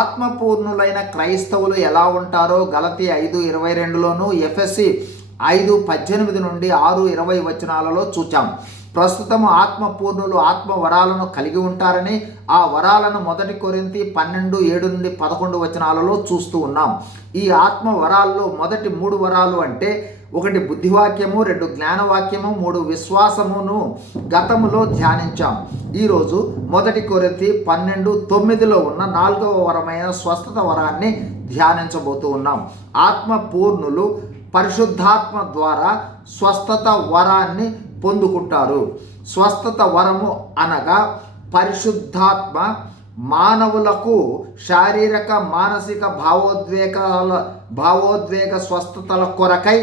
ఆత్మపూర్ణులైన క్రైస్తవులు ఎలా ఉంటారో గలతీ 5:22లోను, ఎఫెసీ 5:18 నుండి 6:20 వచనాలలో చూచాం. ప్రస్తుతం ఆత్మపూర్ణులు ఆత్మ వరాలను కలిగి ఉంటారని ఆ వరాలను 1 కొరింథీ 12:7 నుండి 11 వచనాలలో చూస్తూ ఉన్నాం. ఈ ఆత్మ వరాల్లో మొదటి 3 వరాలు అంటే 1 బుద్ధివాక్యము, 2 జ్ఞానవాక్యము, 3 విశ్వాసమును గతములో ధ్యానించాం. ఈరోజు 1 కొరింథీ 12:9లో ఉన్న 4వ వరమైన స్వస్థత వరాన్ని ధ్యానించబోతూ ఉన్నాం. ఆత్మపూర్ణులు పరిశుద్ధాత్మ ద్వారా స్వస్థత వరాన్ని పొందుకుంటారు. స్వస్థత వరము అనగా పరిశుద్ధాత్మ మానవులకు శారీరక, మానసిక, భావోద్వేగ స్వస్థతల కొరకై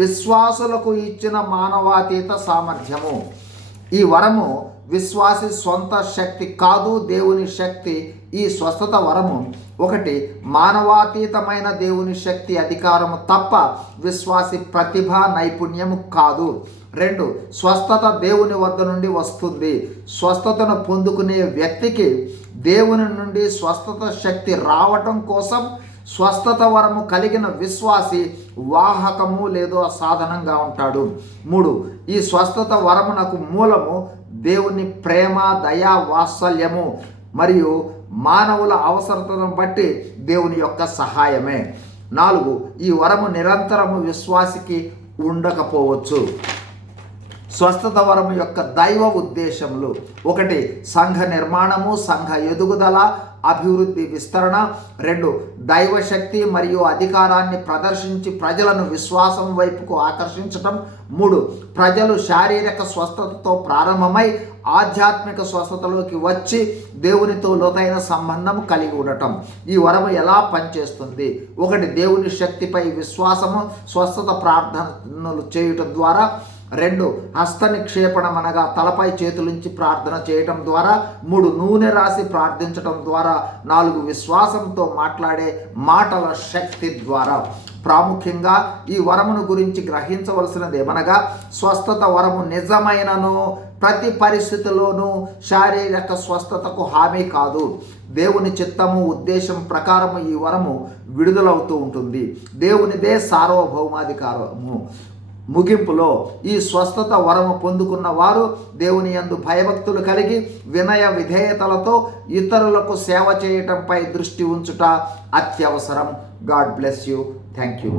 విశ్వాసులకు ఇచ్చిన మానవాతీత సామర్థ్యము. ఈ వరము విశ్వాసి సొంత శక్తి కాదు, దేవుని శక్తి. ఈ స్వస్థత వరము 1 మానవాతీతమైన దేవుని శక్తి అధికారము తప్ప విశ్వాసి ప్రతిభ, నైపుణ్యము కాదు. 2 స్వస్థత దేవుని వద్ద నుండి వస్తుంది. స్వస్థతను పొందుకునే వ్యక్తికి దేవుని నుండి స్వస్థత శక్తి రావటం కోసం స్వస్థత వరము కలిగిన విశ్వాసి వాహకము లేదో సాధనంగా ఉంటాడు. 3 ఈ స్వస్థత వరమునకు మూలము దేవుని ప్రేమ, దయ, వాత్సల్యము మరియు మానవుల అవసరతను బట్టి దేవుని యొక్క సహాయమే. 4 ఈ వరము నిరంతరము విశ్వాసికి ఉండకపోవచ్చు. స్వస్థత వరము యొక్క దైవ ఉద్దేశములు: 1 సంఘ నిర్మాణము, సంఘ ఎదుగుదల, అభివృద్ధి, విస్తరణ. 2 దైవశక్తి మరియు అధికారాన్ని ప్రదర్శించి ప్రజలను విశ్వాసం వైపుకు ఆకర్షించటం. 3 ప్రజలు శారీరక స్వస్థతతో ప్రారంభమై ఆధ్యాత్మిక స్వస్థతలోకి వచ్చి దేవునితో లోతైన సంబంధం కలిగి ఉండటం. ఈ వరము ఎలా పనిచేస్తుంది? 1 దేవుని శక్తిపై విశ్వాసము, స్వస్థత ప్రార్థనలు చేయటం ద్వారా. 2 హస్త నిక్షేపణం అనగా తలపై చేతులుంచి ప్రార్థన చేయటం ద్వారా. 3 నూనె రాసి ప్రార్థించటం ద్వారా. 4 విశ్వాసంతో మాట్లాడే మాటల శక్తి ద్వారా. ప్రాముఖ్యంగా ఈ వరమును గురించి గ్రహించవలసినది ఏమనగా, స్వస్థత వరము నిజమైనను ప్రతి పరిస్థితిలోనూ శారీరక స్వస్థతకు హామీ కాదు. దేవుని చిత్తము, ఉద్దేశం ప్రకారము ఈ వరము విడుదలవుతూ ఉంటుంది. దేవునిదే సార్వభౌమాధికారము. ముగింపులో ఈ స్వస్థత వరము పొందుకున్న వారు దేవుని యందు భయభక్తులు కలిగి వినయ విధేయతలతో ఇతరులకు సేవ చేయటంపై దృష్టి ఉంచుట అత్యవసరం. God bless you. Thank you.